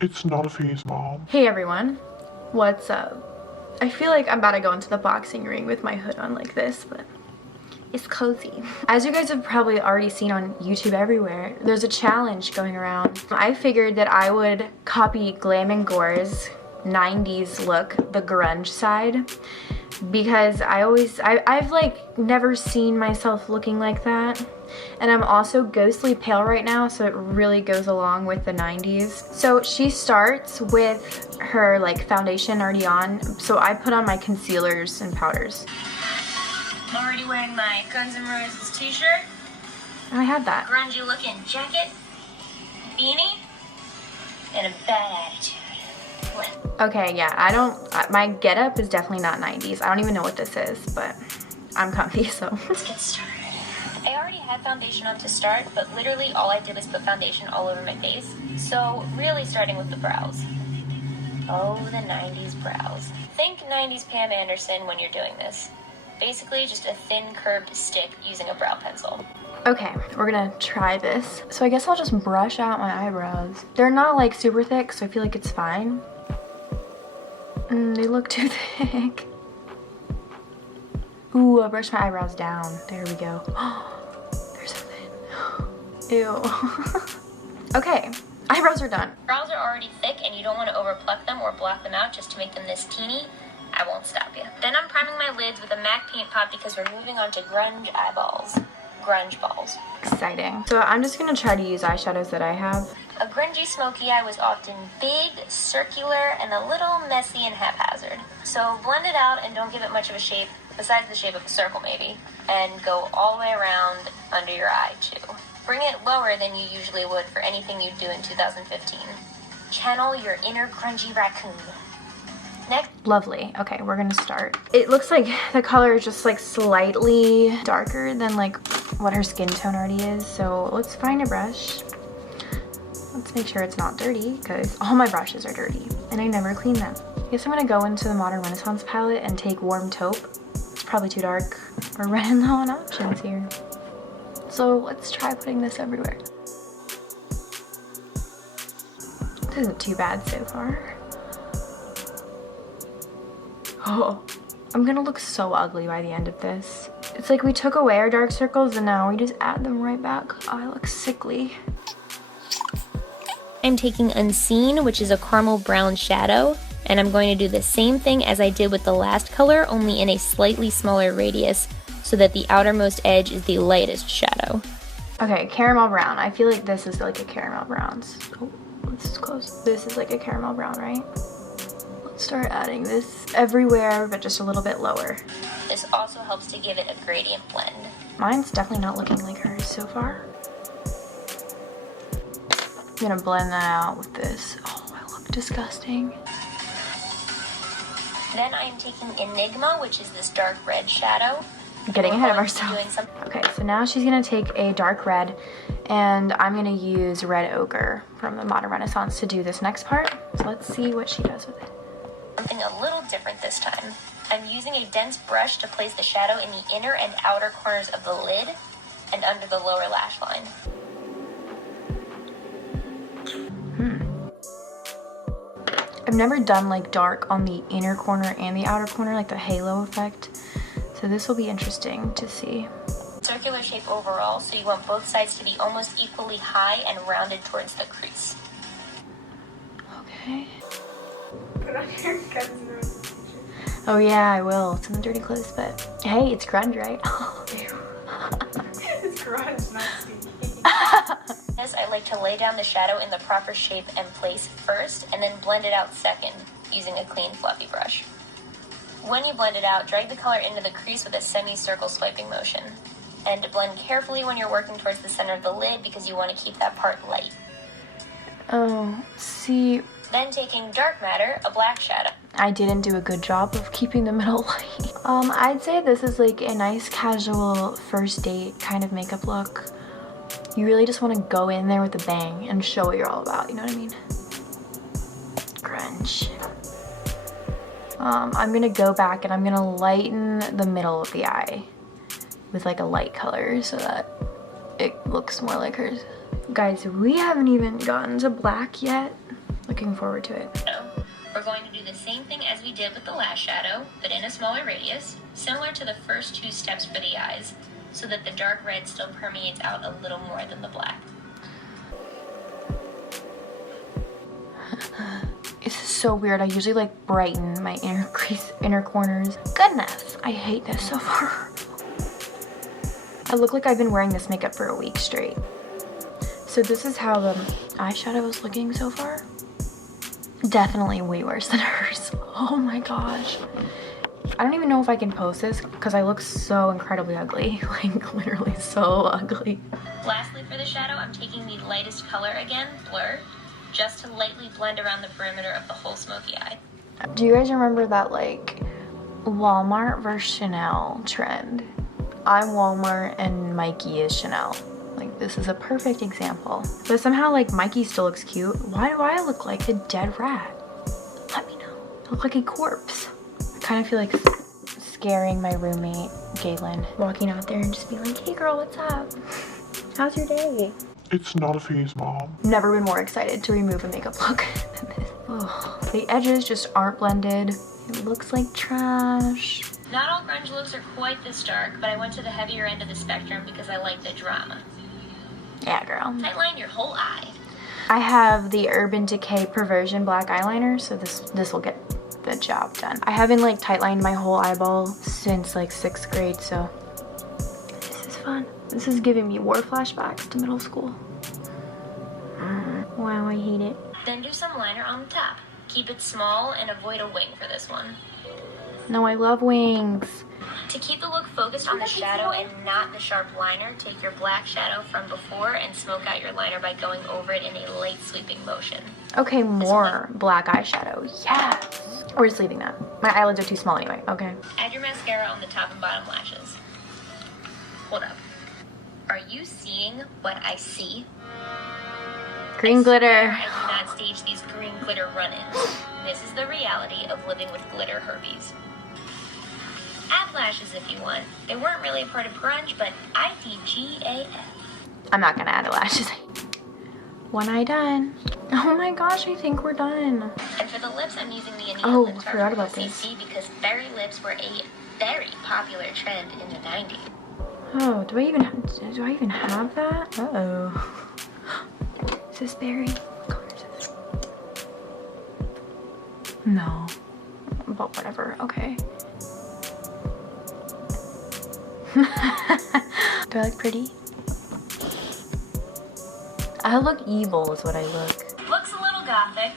It's not a phase, Mom. Hey everyone, what's up? I feel like I'm about to go into the boxing ring with my hood on like this, but it's cozy. As you guys have probably already seen on YouTube everywhere, there's a challenge going around. I figured that I would copy Glam Gore's 90s look, the grunge side, because I've like never seen myself looking like that. And I'm also ghostly pale right now, so it really goes along with the 90s. So she starts with her like foundation already on, so I put on my concealers and powders. I'm already wearing my Guns N' Roses t-shirt. Oh, I had that. Grungy looking jacket, beanie, and a bad attitude. Okay, yeah, my getup is definitely not 90s. I don't even know what this is, but I'm comfy, so. Let's get started. I already had foundation on to start, but literally all I did was put foundation all over my face. So really starting with the brows. Oh, the 90s brows. Think 90s Pam Anderson when you're doing this. Basically just a thin curved stick using a brow pencil. Okay, we're gonna try this. So I guess I'll just brush out my eyebrows. They're not like super thick, so I feel like it's fine. They look too thick. Ooh, I brushed my eyebrows down. There we go. They're so thin. Ew. Okay, eyebrows are done. Brows are already thick and you don't want to overpluck them or block them out just to make them this teeny. I won't stop you. Then I'm priming my lids with a MAC paint pot because we're moving on to grunge eyeballs. Grunge balls. Exciting. So I'm just gonna try to use eyeshadows that I have. A grungy smoky eye was often big, circular, and a little messy and haphazard. So blend it out and don't give it much of a shape, besides the shape of a circle maybe, and go all the way around under your eye too. Bring it lower than you usually would for anything you'd do in 2015. Channel your inner grungy raccoon. Next. Lovely. Okay, we're gonna start. It looks like the color is just like slightly darker than like what her skin tone already is. So let's find a brush. Let's make sure it's not dirty because all my brushes are dirty and I never clean them. I guess I'm gonna go into the Modern Renaissance palette and take Warm Taupe. It's probably too dark. We're running low on options here. So let's try putting this everywhere. This isn't too bad so far. Oh, I'm gonna look so ugly by the end of this. It's like we took away our dark circles and now we just add them right back. Oh, I look sickly. I'm taking Unseen, which is a caramel brown shadow, and I'm going to do the same thing as I did with the last color, only in a slightly smaller radius, so that the outermost edge is the lightest shadow. Okay, caramel brown. I feel like this is like a caramel brown. Oh, this is close. This is like a caramel brown, right? Let's start adding this everywhere, but just a little bit lower. This also helps to give it a gradient blend. Mine's definitely not looking like hers so far. I'm gonna blend that out with this. Oh, I look disgusting. Then I'm taking Enigma, which is this dark red shadow. Getting ahead of ourselves. Okay, so now she's gonna take a dark red and I'm gonna use Red Ochre from the Modern Renaissance to do this next part. So let's see what she does with it. Something a little different this time. I'm using a dense brush to place the shadow in the inner and outer corners of the lid and under the lower lash line. I've never done like dark on the inner corner and the outer corner, like the halo effect. So this will be interesting to see. Circular shape overall, so you want both sides to be almost equally high and rounded towards the crease. Okay. Put on your Guns N' Roses t-shirt. Oh yeah, I will. It's in the dirty clothes, but hey, it's grunge, right? It's grunge, not stinky. I like to lay down the shadow in the proper shape and place first, and then blend it out second, using a clean fluffy brush. When you blend it out, drag the color into the crease with a semicircle swiping motion. And blend carefully when you're working towards the center of the lid because you want to keep that part light. Oh, see. Then taking Dark Matter, a black shadow. I didn't do a good job of keeping the middle light. I'd say this is like a nice casual first date kind of makeup look. You really just want to go in there with a bang and show what you're all about, you know what I mean? Grunge. I'm gonna go back and I'm gonna lighten the middle of the eye with like a light color so that it looks more like hers. Guys, we haven't even gotten to black yet. Look looking forward to it. We're going to do the same thing as we did with the last shadow, but in a smaller radius, similar to the first 2 steps for the eyes, so that the dark red still permeates out a little more than the black. This is so weird. I usually like brighten my inner corners. Goodness, I hate this so far. I look like I've been wearing this makeup for a week straight. So this is how the eyeshadow is looking so far. Definitely way worse than hers. Oh my gosh. I don't even know if I can post this because I look so incredibly ugly. Like literally so ugly. Lastly, for the shadow, I'm taking the lightest color again, Blur, just to lightly blend around the perimeter of the whole smoky eye. Do you guys remember that like Walmart versus Chanel trend? I'm Walmart and Mikey is Chanel. Like this is a perfect example. But somehow like Mikey still looks cute. Why do I look like a dead rat? Let me know. I look like a corpse. I kind of feel like scaring my roommate, Galen. Walking out there and just being like, hey girl, what's up? How's your day? It's not a phase, Mom. Never been more excited to remove a makeup look than this. Ugh. The edges just aren't blended. It looks like trash. Not all grunge looks are quite this dark, but I went to the heavier end of the spectrum because I like the drama. Yeah, girl. Tightline your whole eye. I have the Urban Decay Perversion black eyeliner, so this will get the job done. I haven't like tightlined my whole eyeball since like 6th grade, so this is fun. This is giving me war flashbacks to middle school. Wow, I hate it. Then do some liner on the top. Keep it small and avoid a wing for this one. No, I love wings. To keep the look focused on the shadow and not the sharp liner, take your black shadow from before and smoke out your liner by going over it in a light sweeping motion. Okay, more black eyeshadow. Yes. We're just leaving that. My eyelids are too small anyway. Okay. Add your mascara on the top and bottom lashes. Hold up. Are you seeing what I see? Green glitter. I do not stage these green glitter run-ins. This is the reality of living with glitter herpes. Add lashes if you want. They weren't really a part of grunge, but IDGAF. I'm not gonna add lashes. One eye done. Oh my gosh, I think we're done. And for the lips, I'm using the Anita Oh, lip I tart forgot from about this. CC because berry lips were a very popular trend in the 90s. Oh, do I even have that? Uh-oh. Is this berry? What color is this? No. But whatever, okay. Do I look pretty? I look evil is what I look. Looks a little gothic.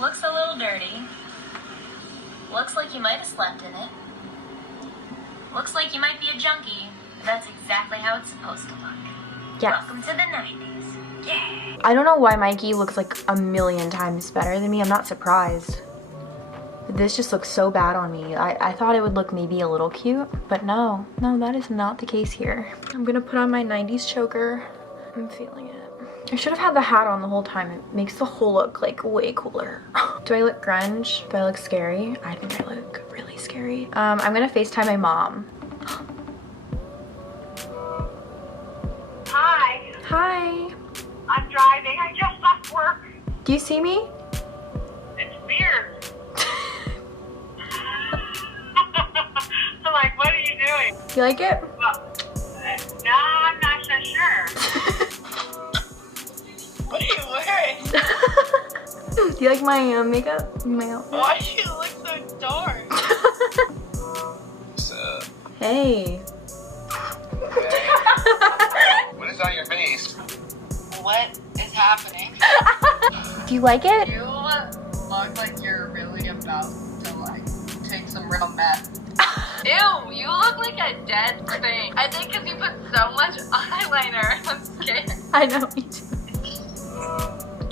Looks a little dirty. Looks like you might have slept in it. Looks like you might be a junkie. That's exactly how it's supposed to look. Yes. Welcome to the 90s. Yeah. I don't know why Mikey looks like a million times better than me. I'm not surprised. This just looks so bad on me. I thought it would look maybe a little cute, but no, that is not the case here. I'm gonna put on my 90s choker. I'm feeling it. I should have had the hat on the whole time. It makes the whole look like way cooler. Do I look grunge? Do I look scary? I think I look really scary. I'm gonna FaceTime my mom. Hi, Hi. I'm driving. I just left work. Do you see me? It's weird. I'm like, what are you doing? You like it? Well, no, I'm not so sure. What are you wearing? Do you like my makeup? My outfit? Why do you look so dark? Hey. What is on your face? What is happening? Do you like it? You look like you're really about to like take some real meth. Ew, you look like a dead thing. I think because you put so much eyeliner. I'm scared. I know, me too.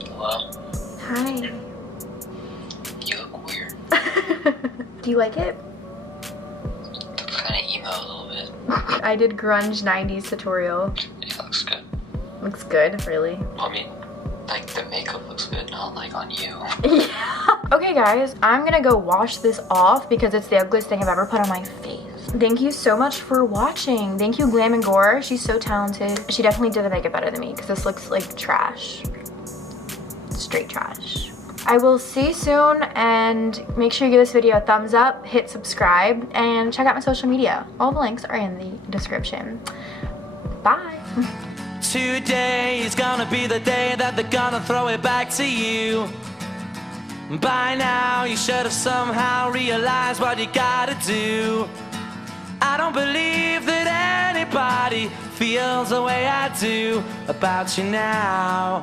Hello? Hi. You look weird. Do you like it? Kind of emo a little bit. I did grunge 90s tutorial. It looks good. Looks good, really. I mean, like the makeup looks good, not like on you. Yeah. Okay guys, I'm gonna go wash this off because it's the ugliest thing I've ever put on my face. Thank you so much for watching. Thank you Glam Gore. She's so talented. She definitely did the makeup better than me because this looks like trash. It's straight trash. I will see you soon, and make sure you give this video a thumbs up, hit subscribe, and check out my social media. All the links are in the description. Bye. Today is gonna be the day that they're gonna throw it back to you. By now you should have somehow realized what you gotta do. I don't believe that anybody feels the way I do about you now.